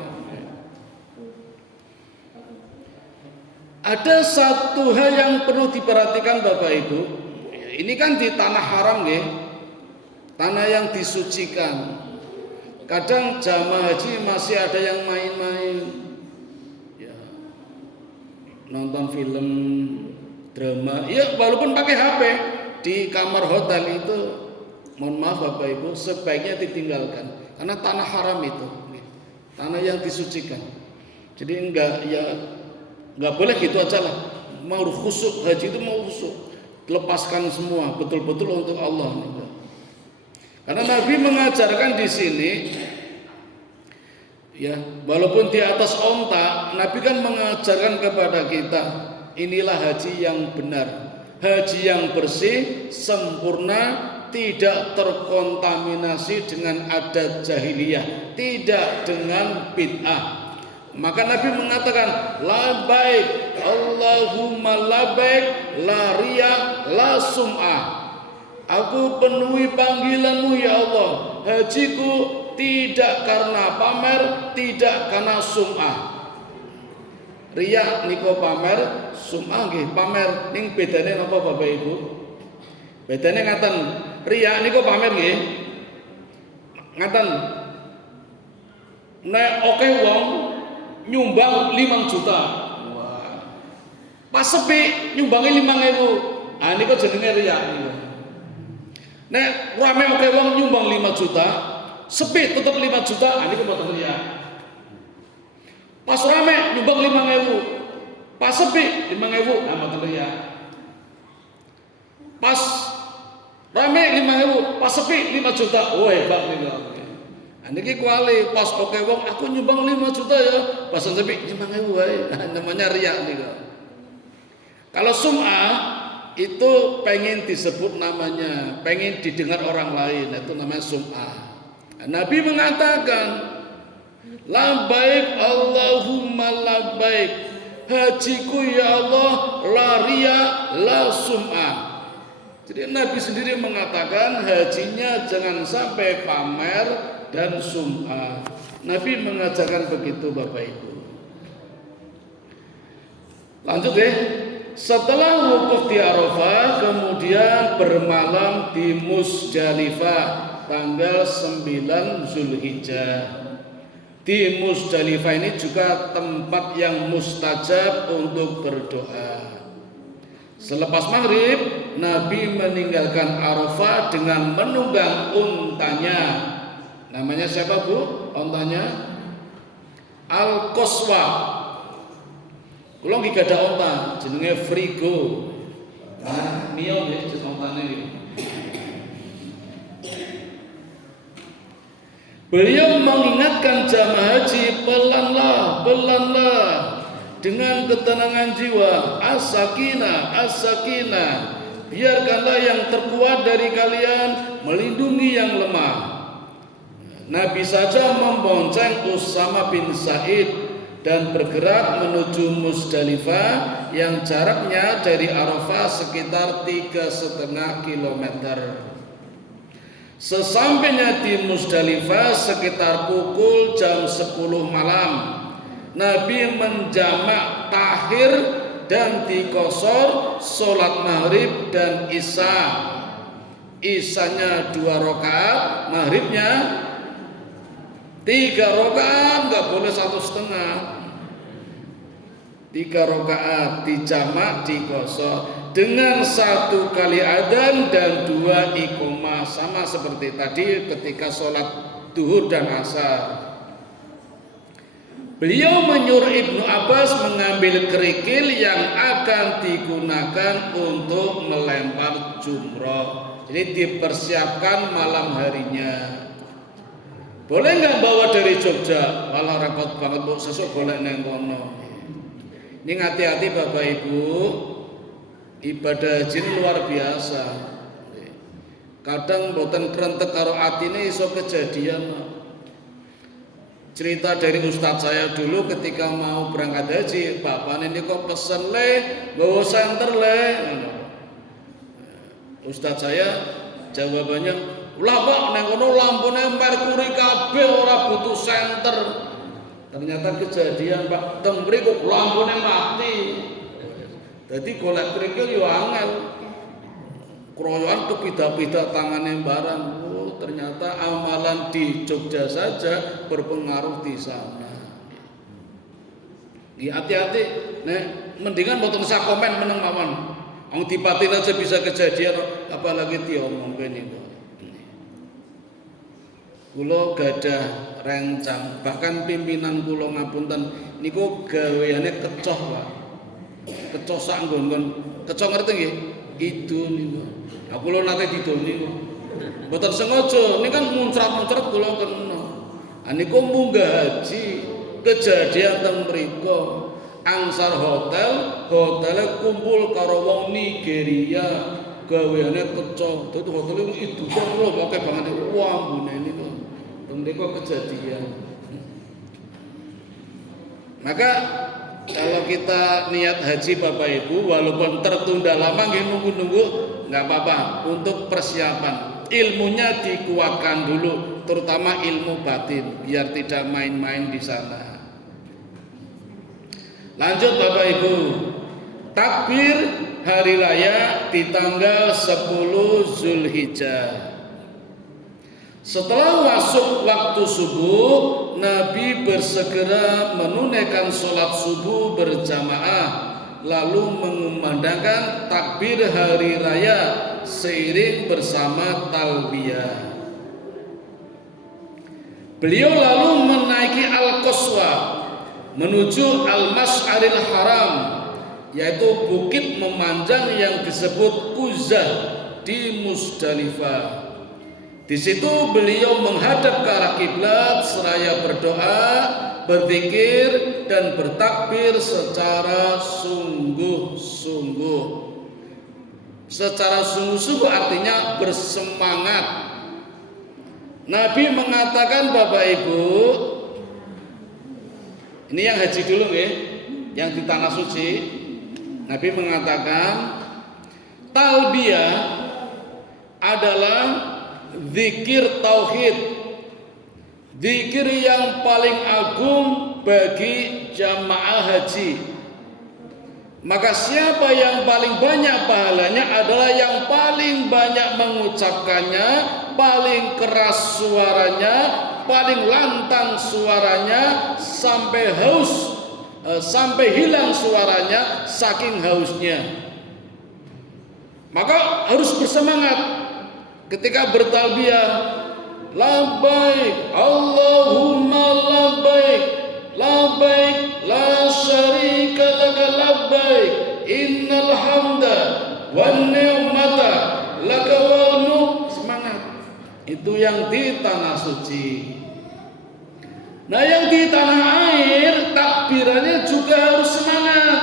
Ada satu hal yang perlu diperhatikan Bapak Ibu. Ini kan di tanah haram ya, tanah yang disucikan. Kadang jamaah haji masih ada yang main-main, ya, nonton film, drama, ya walaupun pakai HP di kamar hotel itu, mohon maaf Bapak Ibu, sebaiknya ditinggalkan karena tanah haram itu, tanah yang disucikan. Jadi enggak boleh gitu aja lah. Mau khusyuk, haji itu mau khusyuk, lepaskan semua betul-betul untuk Allah. Karena Nabi mengajarkan di sini, ya walaupun di atas onta, Nabi kan mengajarkan kepada kita, inilah haji yang benar, haji yang bersih, sempurna, tidak terkontaminasi dengan adat jahiliyah, tidak dengan bid'ah. Maka Nabi mengatakan, labbaik Allahumma labbaik la riya la sum'ah. Aku penuhi panggilanmu ya Allah, hajiku tidak karena pamer, tidak karena sum'ah. Riya niko pamer, sum'ah nggih pamer. Ning bedane napa Bapak Ibu? Bedane ngaten, riya niko pamer nggih. Ngaten. Nek oke wong nyumbang 5 juta. Wah. Pas sepi nyumbangi 5.000. Ah niku jenenge riya niku. Nek rame oke wong nyumbang 5 juta, sepi tutup 5 juta, ah niku mboten riya. Pas rame nyumbang 5.000, pas sepi 5.000, nah mboten riya. Pas rame 5.000, pas sepi 5 juta, oh hebat niku. Niki kuali pas oke wong aku nyumbang 5 juta ya, pas sepi 5.000 wae. Namanya riya niku. Kalau sum'ah itu pengen disebut namanya, pengen didengar orang lain, itu namanya sum'ah. Nabi mengatakan, labbaik Allahumma labbaik, hajiku ya Allah la riya la sum'ah. Jadi Nabi sendiri mengatakan hajinya jangan sampai pamer dan sum'ah. Nabi mengajarkan begitu Bapak Ibu. Lanjut deh. Setelah wukuf di Arafah, kemudian bermalam di Musdalifah tanggal 9 Zulhijjah. Di Musdalifah ini juga tempat yang mustajab untuk berdoa. Selepas maghrib, Nabi meninggalkan Arafah dengan menunggang untanya. Namanya siapa Bu? Ontanya Al-Qaswa. Kula nggih gadah onta jenenge Frigo. Nah, mio nggih jeneng ontane iki. Beliau mengingatkan jamaah haji, pelanlah, dengan ketenangan jiwa, as-sakinah, as-sakinah. Biarkanlah yang terkuat dari kalian melindungi yang lemah. Nabi saja membonceng Usama bin Said dan bergerak menuju Musdalifah yang jaraknya dari Arafah sekitar 3,5 kilometer. Sesampainya di Musdalifah sekitar pukul jam 10 malam, Nabi menjamak takhir dan dikosor sholat maghrib dan isya. Isyanya 2 rakaat, maghribnya 3 rakaat, nggak boleh 1,5. 3 rakaat dijamak dikosor dengan 1 kali adzan dan 2 iqomah, sama seperti tadi ketika sholat duhur dan asar. Beliau menyuruh Ibnu Abbas mengambil kerikil yang akan digunakan untuk melempar jumroh. Jadi dipersiapkan malam harinya. Boleh nggak bawa dari Jogja? Walah repot banget Bu, sesuk golek nang kono. Ini hati-hati Bapak Ibu, ibadah haji luar biasa. Kadang boten krentek karo atine iso kejadian. Cerita dari ustadz saya dulu ketika mau berangkat haji, bapak ini kok pesen le, bawa senter le. Ustadz saya jawabannya, lah Pak, neng kono lampune merkuri kabeh ora butuh senter. Ternyata kejadian Pak, teng mriku lampune mati. Jadi golek krikil yo angel. Kroyoan kepidah-pidah tangane barang. Oh, ternyata amalan di Jogja saja berpengaruh di sana. Hati-hati, nek mendingan mboten usah komen meneng mawon. Wong dipatin aja bisa kejadian, apalagi diomong niku. Kula gadah rencang, bahkan pimpinan kula ngapunten niku gaweane kecoh, Pak. Kecoh sak nggon-nggon. Kecoh ngerti nggih? Itu niku. Nah, kula nate didoni niku. Mboten sengaja, ini kan muncrat-muncrat kula kena. Ah niku munggah haji, kejadian teng mriku. Angsar hotelnya kumpul karo wong Nigeria, gaweane kecoh. Dadi hotele itu lho pakai banget. Wah, mbune niku. Tendeko kejadian. Maka kalau kita niat haji Bapak Ibu, walaupun tertunda lama nggih nunggu-nunggu nggak apa-apa, untuk persiapan. Ilmunya dikuatkan dulu, terutama ilmu batin, biar tidak main-main di sana. Lanjut Bapak Ibu, takbir hari raya di tanggal 10 Zulhijjah. Setelah masuk waktu subuh, Nabi bersegera menunaikan sholat subuh berjamaah, lalu mengumandangkan takbir hari raya seiring bersama talbiyah. Beliau lalu menaiki Al-Qaswa menuju Al-Masy'aril Haram, yaitu bukit memanjang yang disebut Quzah di Musdalifah. Di situ beliau menghadap ke arah kiblat seraya berdoa, berzikir dan bertakbir secara sungguh-sungguh. Secara sungguh-sungguh artinya bersemangat. Nabi mengatakan Bapak Ibu, ini yang haji dulu nggih, yang di tanah suci. Nabi mengatakan talbiyah adalah zikir tauhid, zikir yang paling agung bagi jamaah haji. Maka siapa yang paling banyak pahalanya adalah yang paling banyak mengucapkannya, paling keras suaranya, paling lantang suaranya, sampai haus, sampai hilang suaranya saking hausnya. Maka harus bersemangat ketika bertalbiyah, labbaik Allahumma labbaik, labbaik la syarika laka labbaik, innal hamda wan ni'mata laka wal mulk. Semangat. Itu yang di tanah suci. Nah, yang di tanah air takbirannya juga harus semangat.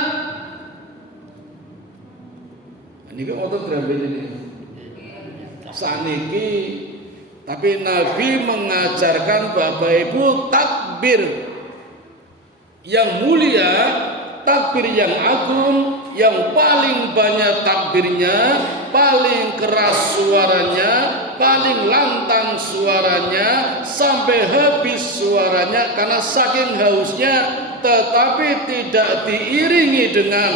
Ini kan waktu terakhir ini saniki, tapi Nabi mengajarkan Bapak Ibu takbir yang mulia, takbir yang agung, yang paling banyak takbirnya, paling keras suaranya, paling lantang suaranya, sampai habis suaranya karena saking hausnya, tetapi tidak diiringi dengan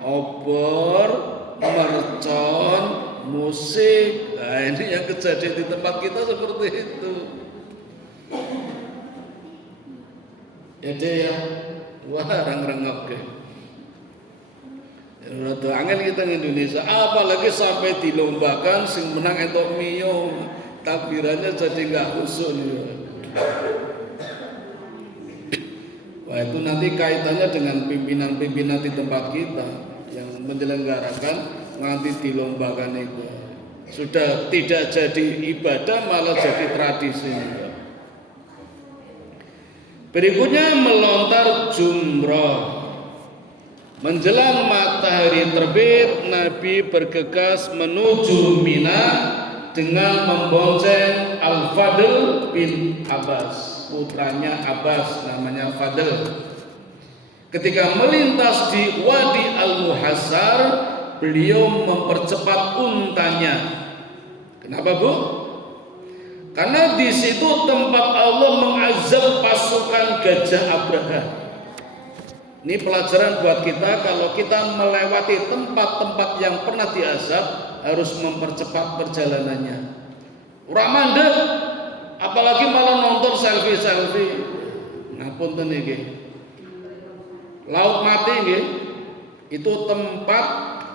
obor, mercon, musik. Nah, ini yang kejadian di tempat kita seperti itu. Jadi ya, wah reng-rengok ke. Rada angel kita di Indonesia, apalagi sampai dilombakan sing menang entuk mio, takbirannya jadi nggak khusyuk. Wah, itu nanti kaitannya dengan pimpinan-pimpinan di tempat kita yang menyelenggarakan nanti dilombakan itu. Sudah tidak jadi ibadah, malah jadi tradisi. Berikutnya melontar jumrah. Menjelang matahari terbit, Nabi bergegas menuju Mina dengan membonceng Al-Fadl bin Abbas, putranya Abbas, namanya Fadl. Ketika melintas di Wadi Al-Muhassar, beliau mempercepat untanya. Kenapa, Bu? Karena di situ tempat Allah mengazab pasukan gajah Abraha. Ini pelajaran buat kita, kalau kita melewati tempat-tempat yang pernah diazab harus mempercepat perjalanannya. Ora mandek, apalagi malah nonton selfie-selfie. Ngapunten niki. Laut Mati nggih. Itu tempat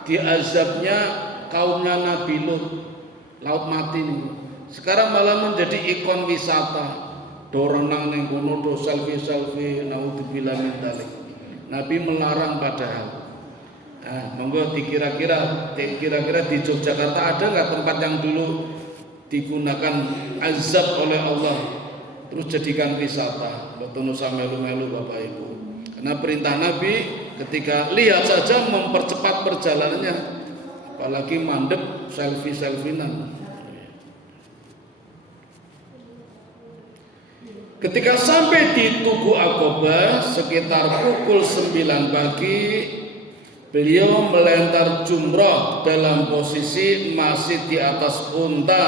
diazabnya kaumnya Nabi Lut. Laut Mati nih. Sekarang malah menjadi ikon wisata. Do renang ning kono, do selfie-selfie, naudzubillah min dzalik. Nabi melarang padahal. Monggo dikira-kira di Yogyakarta ada nggak tempat yang dulu digunakan azab oleh Allah terus jadikan wisata? Betul nusa melu-melu Bapak Ibu. Karena perintah Nabi ketika lihat saja mempercepat perjalanannya, apalagi mandek selfie-selfinan. Ketika sampai di Tugu Aqobah sekitar pukul 9 pagi, beliau melempar jumrah dalam posisi masih di atas unta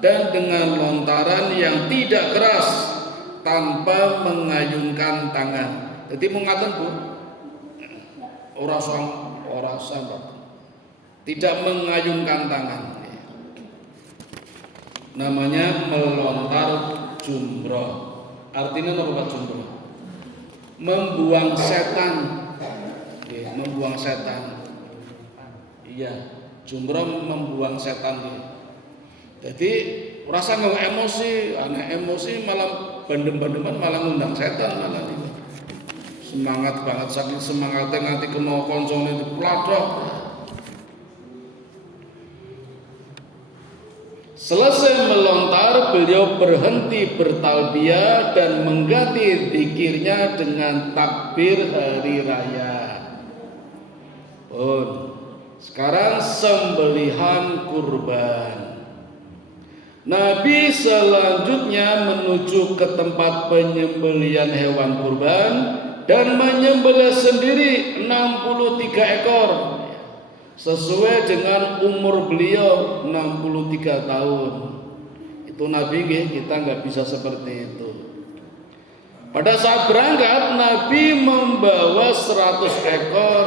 dan dengan lontaran yang tidak keras tanpa mengayunkan tangan. Jadi mengatakan, Bu, ora sambat, tidak mengayunkan tangan. Namanya melontar jumrah. Artinya apa Pak jumrah? Membuang setan. Membuang setan. Iya, jumrah membuang setan. Jadi rasa nggak emosi, aneh emosi malah bandem-bandeman malah ngundang setan malah itu. Semangat banget, saking semangatnya nganti kena koncone dipladok. Selesai melontar, beliau berhenti bertalbiyah dan mengganti zikirnya dengan takbir hari raya. Sekarang sembelihan kurban. Nabi selanjutnya menuju ke tempat penyembelihan hewan kurban dan menyembelih sendiri 63 ekor. Sesuai dengan umur beliau 63 tahun. Itu Nabi kita nggak bisa seperti itu. Pada saat berangkat Nabi membawa 100 ekor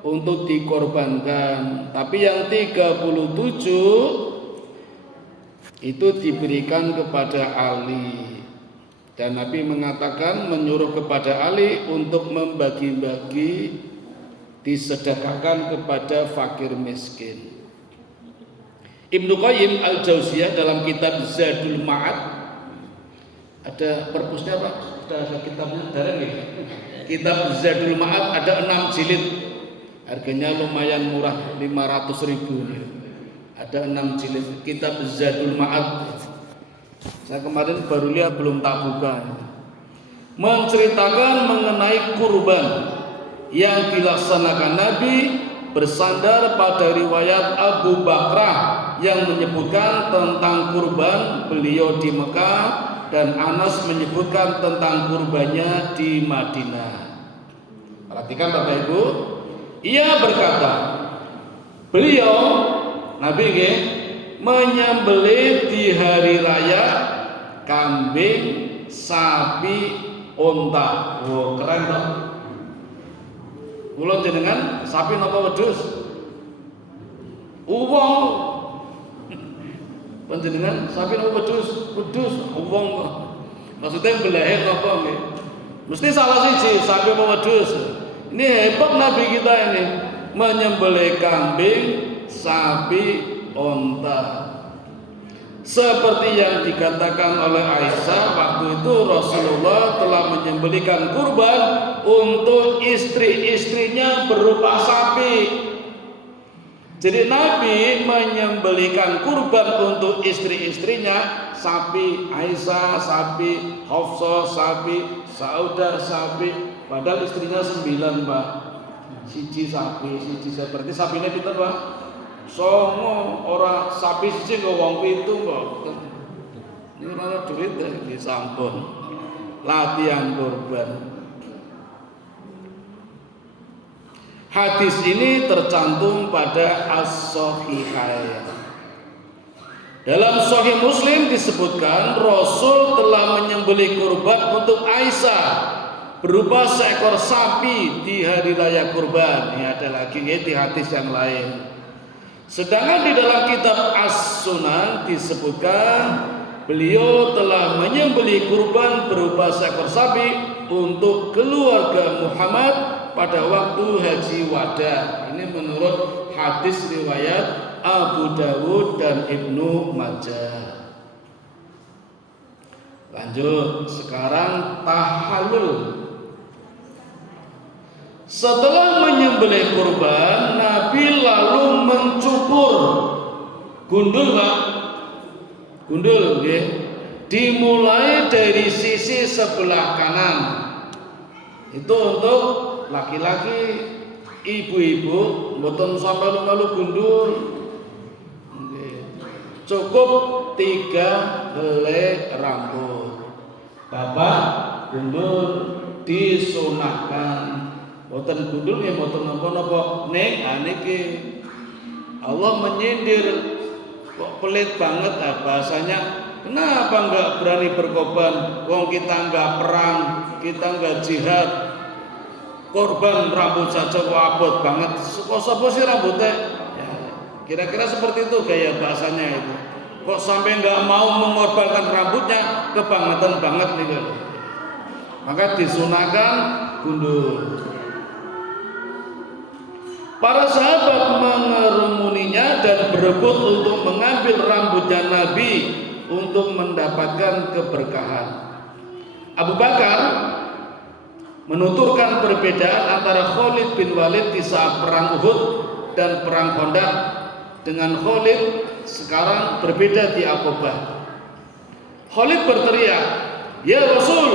untuk dikorbankan, tapi yang 37 itu diberikan kepada Ali. Dan Nabi mengatakan menyuruh kepada Ali untuk membagi-bagi, disedekahkan kepada fakir miskin. Ibnu Qayyim Al-Jauziyah dalam kitab Zadul Ma'ad, ada perpusnya Pak? Ada kitabnya darah nih. Kitab Zadul Ma'ad ada 6 jilid. Harganya lumayan murah, 500.000 nih. Ada 6 jilid kitab Zadul Ma'ad. Saya kemarin baru lihat, belum tak buka. Menceritakan mengenai kurban yang dilaksanakan Nabi bersandar pada riwayat Abu Bakrah yang menyebutkan tentang kurban beliau di Mekah dan Anas menyebutkan tentang kurbannya di Madinah. Perhatikan Bapak Ibu, ia berkata, beliau Nabi menyembelih di hari raya kambing, sapi, unta. Wow, keren toh. Kula jenengan sapi napa wedhus? Uwong. Panjenengan sapi napa wedhus? Wedhus, uwong. Maksudnya belahe napa nggih? Mesti salah siji, sapi apa wedhus. Ini hebat Nabi kita ini, menyembelih kambing, sapi, unta. Seperti yang dikatakan oleh Aisyah, waktu itu Rasulullah telah menyembelihkan kurban untuk istri-istrinya berupa sapi. Jadi Nabi menyembelihkan kurban untuk istri-istrinya, sapi, Aisyah sapi, Hafsah sapi, Saudah sapi. Padahal istrinya 9 Pak. Siji sapi, siji seperti sapinya pinten Pak? Songo, ora sapi siji kok wong 7 kok. Ini ora duit iki sampun. Latihan kurban. Hadis ini tercantum pada As-Sahihain. Dalam Sahih Muslim disebutkan Rasul telah menyembelih kurban untuk Aisyah berupa seekor sapi di hari raya kurban. Ini ada lagi di hadis yang lain. Sedangkan di dalam kitab As-Sunan disebutkan beliau telah menyembelih kurban berupa seekor sapi untuk keluarga Muhammad pada waktu haji wada. Ini menurut hadis riwayat Abu Dawud dan Ibnu Majah. Lanjut, sekarang tahallul. Setelah menyembelih kurban, Nabi lalu mencukur gundul, Pak. Gundul, ya. Dimulai dari sisi sebelah kanan. Itu untuk laki-laki, ibu-ibu, mboten sampai malu gundul. Cukup 3 helai rambut. Bapak gundul disunahkan. Mboten gundul ya mboten napa-napa. Ning niki Allah menyindir, kok pelit banget bahasanya. Kenapa enggak berani berkorban? Wong kita enggak perang, kita enggak jihad. Korban rambut saja kok abot banget. Sapa sih rambutnya? Kira-kira seperti itu gaya bahasanya itu. Kok sampai nggak mau mengorbankan rambutnya, kebangetan banget nih kalau. Maka disunahkan gundul. Para sahabat mengerumuninya dan berebut untuk mengambil rambutnya Nabi untuk mendapatkan keberkahan. Abu Bakar menuturkan perbedaan antara Khalid bin Walid di saat perang Uhud dan perang Khandaq. Dengan Khalid sekarang berbeda di Aqabah. Khalid berteriak, "Ya Rasul,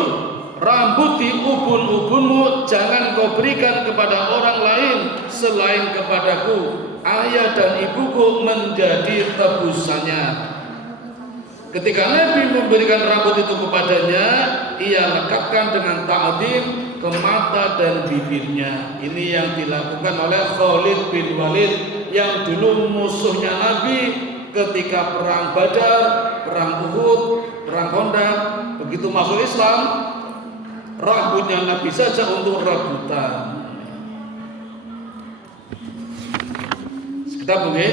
rambut di ubun-ubunmu jangan kau berikan kepada orang lain selain kepadaku. Ayah dan ibuku menjadi tebusannya." Ketika Nabi memberikan rambut itu kepadanya, ia lekatkan dengan ta'zim ke mata dan bibirnya. Ini yang dilakukan oleh Khalid bin Walid yang dulu musuhnya Nabi ketika perang Badar, perang Uhud, perang Khandaq. Begitu masuk Islam, rambutnya Nabi saja untuk rebutan. Sekitar begini,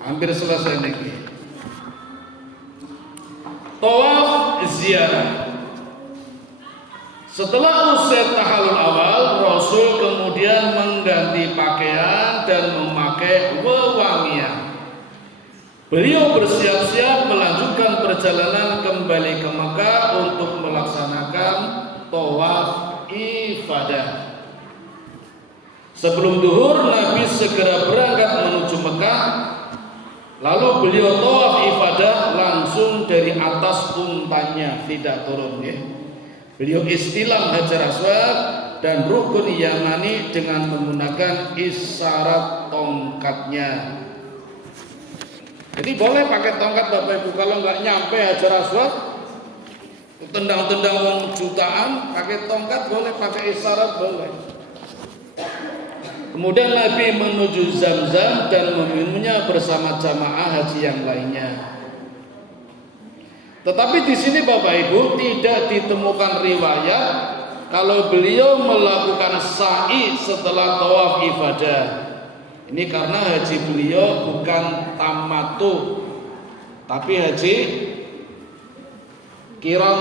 hampir selesai nih. Tawaf ziarah. Setelah usai tahallul awal, Rasul kemudian mengganti pakaian dan memakai wewangian. Beliau bersiap-siap melanjutkan perjalanan kembali ke Mekah untuk melaksanakan tawaf ifadah. Sebelum duhur, Nabi segera berangkat menuju Mekah. Lalu beliau tawaf ifadah langsung dari atas untanya, tidak turun, ya. Beliau istilam Hajar Aswad dan rukun Yamani dengan menggunakan isyarat tongkatnya. Jadi boleh pakai tongkat Bapak Ibu, kalau nggak nyampe Hajar Aswad, tendang-tendang uang jutaan, pakai tongkat boleh, pakai isyarat boleh. Kemudian Nabi menuju Zamzam dan meminumnya bersama jamaah haji yang lainnya. Tetapi di sini Bapak Ibu tidak ditemukan riwayat kalau beliau melakukan sa'i setelah tawaf ifadah. Ini karena haji beliau bukan tamattu, tapi haji qiran.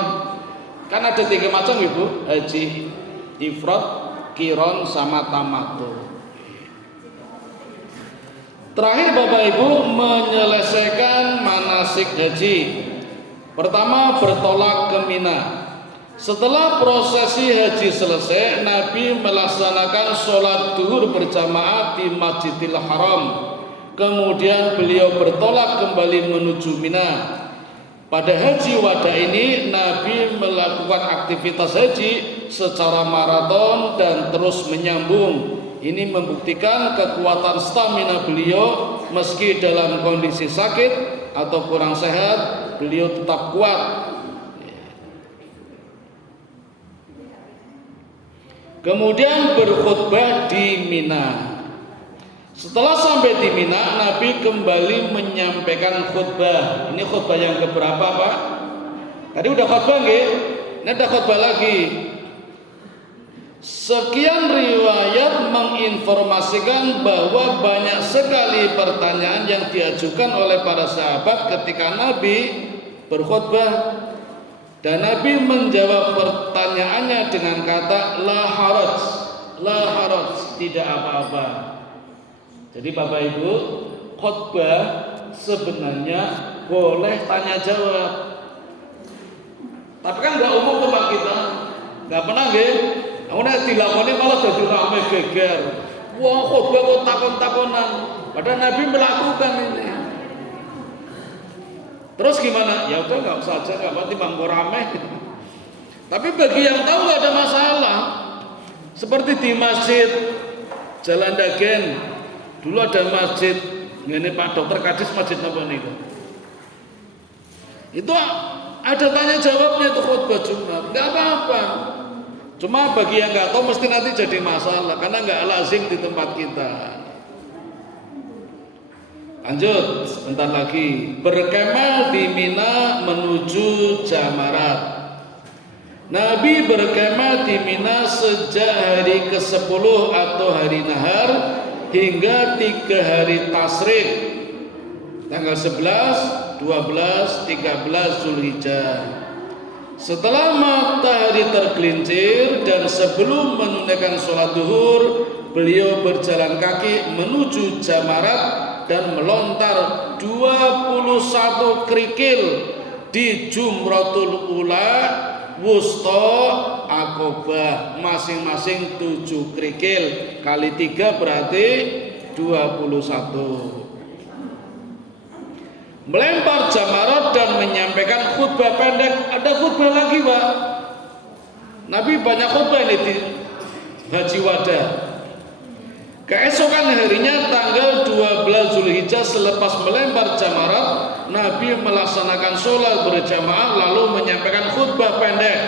Kan ada 3 macam Ibu, haji ifrad, qiran sama tamattu. Terakhir Bapak Ibu menyelesaikan manasik haji. Pertama, bertolak ke Mina. Setelah prosesi haji selesai, Nabi melaksanakan sholat duhur berjamaah di Masjidil Haram. Kemudian beliau bertolak kembali menuju Mina. Pada haji wada ini, Nabi melakukan aktivitas haji secara maraton dan terus menyambung. Ini membuktikan kekuatan stamina beliau meski dalam kondisi sakit atau kurang sehat, beliau tetap kuat. Kemudian berkhutbah di Mina. Setelah sampai di Mina, Nabi kembali menyampaikan khutbah. Ini khutbah yang keberapa, Pak? Tadi udah khutbah nggih? Ini ada khutbah lagi. Sekian riwayat menginformasikan bahwa banyak sekali pertanyaan yang diajukan oleh para sahabat ketika Nabi berkhutbah, dan Nabi menjawab pertanyaannya dengan kata la haraj, tidak apa-apa. Jadi Bapak Ibu, khutbah sebenarnya boleh tanya jawab. Tapi kan nggak umum tuh Pak kita, nggak pernah nggih. Amunnya dilakoni malah jadi ramai geger. Wah khutbah kok takon-takonan. Padahal Nabi melakukan ini. Terus gimana? Ya udah nggak usah aja, nggak apa-apa, timbang rame. Tapi bagi yang tahu nggak ada masalah. Seperti di Masjid Jalan Dagen, dulu ada masjid, ini Pak Dokter Kadis masjid apa nih? Itu ada tanya jawabnya tuh khutbah Jumat, nggak apa-apa. Cuma bagi yang nggak tahu mesti nanti jadi masalah karena nggak lazim di tempat kita. Lanjut, sebentar lagi. Berkemah di Mina menuju Jamarat. Nabi berkemah di Mina sejak hari ke-10 atau hari Nahar hingga 3 hari Tasyrik, tanggal 11, 12, 13 Zulhijjah. Setelah matahari tergelincir dan sebelum menunaikan sholat duhur, beliau berjalan kaki menuju Jamarat dan melontar 21 kerikil di Jumratul Ula, Wusta, Aqobah, masing-masing 7 kerikil kali 3 berarti 21. Melempar jamarat dan menyampaikan khutbah pendek. Ada khutbah lagi Pak. Nabi banyak khutbah ini di Haji Wada. Keesokan harinya tanggal 12 Zulhijjah selepas melempar jamarat, Nabi melaksanakan sholat berjamaah lalu menyampaikan khutbah pendek.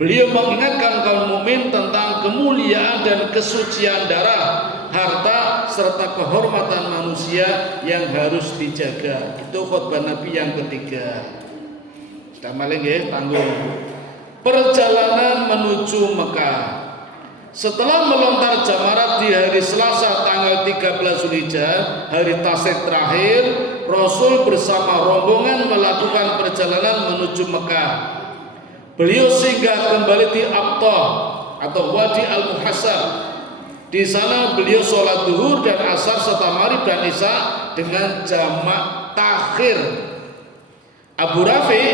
Beliau mengingatkan kaum mukmin tentang kemuliaan dan kesucian darah, harta serta kehormatan manusia yang harus dijaga. Itu khutbah Nabi yang ketiga. Sudah maling ya, tanggung. Perjalanan menuju Mekah. Setelah melontar jamarat di hari Selasa tanggal 13 Zulhijjah, hari Tasyrik terakhir, Rasul bersama rombongan melakukan perjalanan menuju Mekah. Beliau singgah kembali di Abtah atau Wadi Al-Muhassab. Di sana beliau sholat duhur dan asar serta maghrib dan isya dengan jamak takhir. Abu Rafi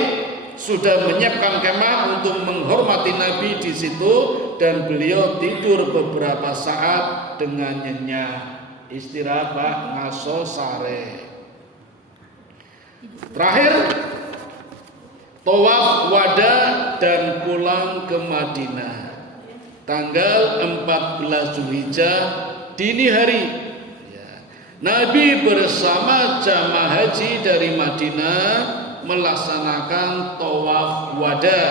sudah menyiapkan kemah untuk menghormati Nabi di situ dan beliau tidur beberapa saat dengan nyenyak. Istirahat Pak, ngaso sare. Terakhir tawaf wada dan pulang ke Madinah. Tanggal 14 Zulhijjah dini hari Nabi bersama jamaah haji dari Madinah melaksanakan tawaf wada.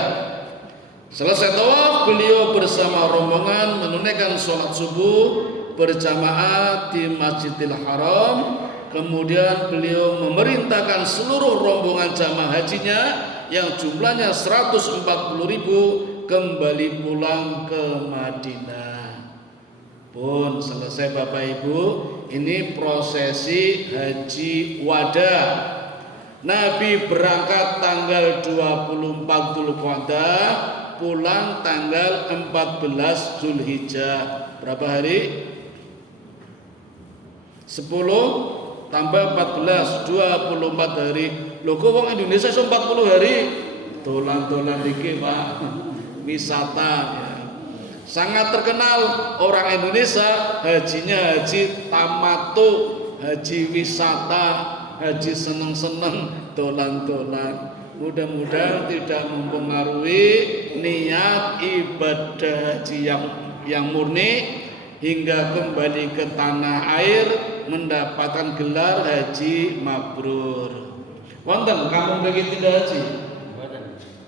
Selesai tawaf, beliau bersama rombongan menunaikan sholat subuh berjamaah di Masjidil Haram. Kemudian beliau memerintahkan seluruh rombongan jamaah hajinya yang jumlahnya 140.000 kembali pulang ke Madinah. Pun selesai Bapak Ibu, ini prosesi haji wada. Nabi berangkat tanggal 24 Dzulqa'dah, pulang tanggal 14 Zulhijjah. Berapa hari? 10 tambah 14, 24 hari. Loh kok wong Indonesia 40 hari? Dolan-dolan dikit Pak. Wisata ya. Sangat terkenal orang Indonesia hajinya haji tamattu, haji wisata, haji seneng-seneng, dolan-dolan. Mudah-mudahan tidak mempengaruhi niat ibadah haji yang murni hingga kembali ke tanah air mendapatkan gelar haji mabrur. Wonten kampung bagi tidak haji?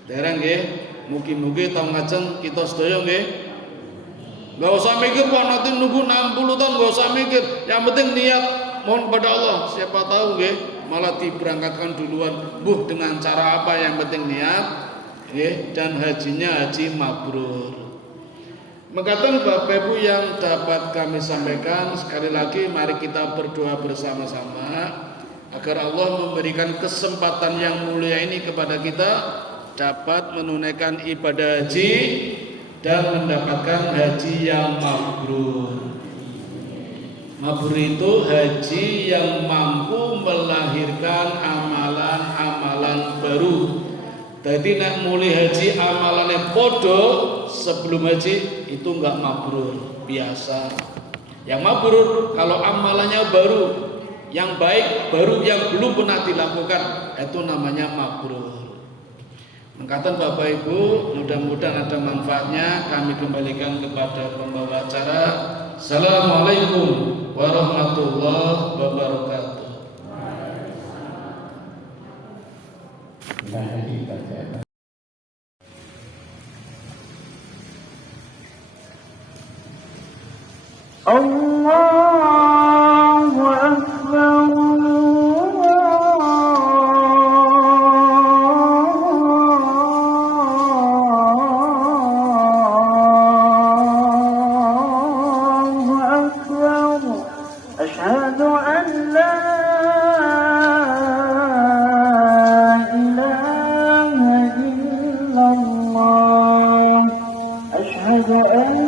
Dereng nggih. Mugi-mugi tahun ngajeng kita sedaya nggih Gak usah mikir Pak nanti nunggu 60 tahun, gak usah mikir. Yang penting niat mohon pada Allah. Siapa tahu malah diberangkatkan duluan. Dengan cara apa? Yang penting niat dan hajinya haji mabrur. Mengatakan Bapak Ibu yang dapat kami sampaikan, sekali lagi mari kita berdoa bersama-sama agar Allah memberikan kesempatan yang mulia ini kepada kita dapat menunaikan ibadah haji dan mendapatkan haji yang mabrur. Mabrur itu haji yang mampu melahirkan amalan-amalan baru. Jadi nak mulai haji amalannya podo sebelum haji itu enggak mabrur, biasa. Yang mabrur kalau amalannya baru, yang baik baru yang belum pernah dilakukan, itu namanya mabrur. Mengatakan Bapak Ibu, mudah-mudahan ada manfaatnya. Kami kembalikan kepada pembawa acara. Assalamualaikum warahmatullahi wabarakatuh. Allahu Akbar. Bye.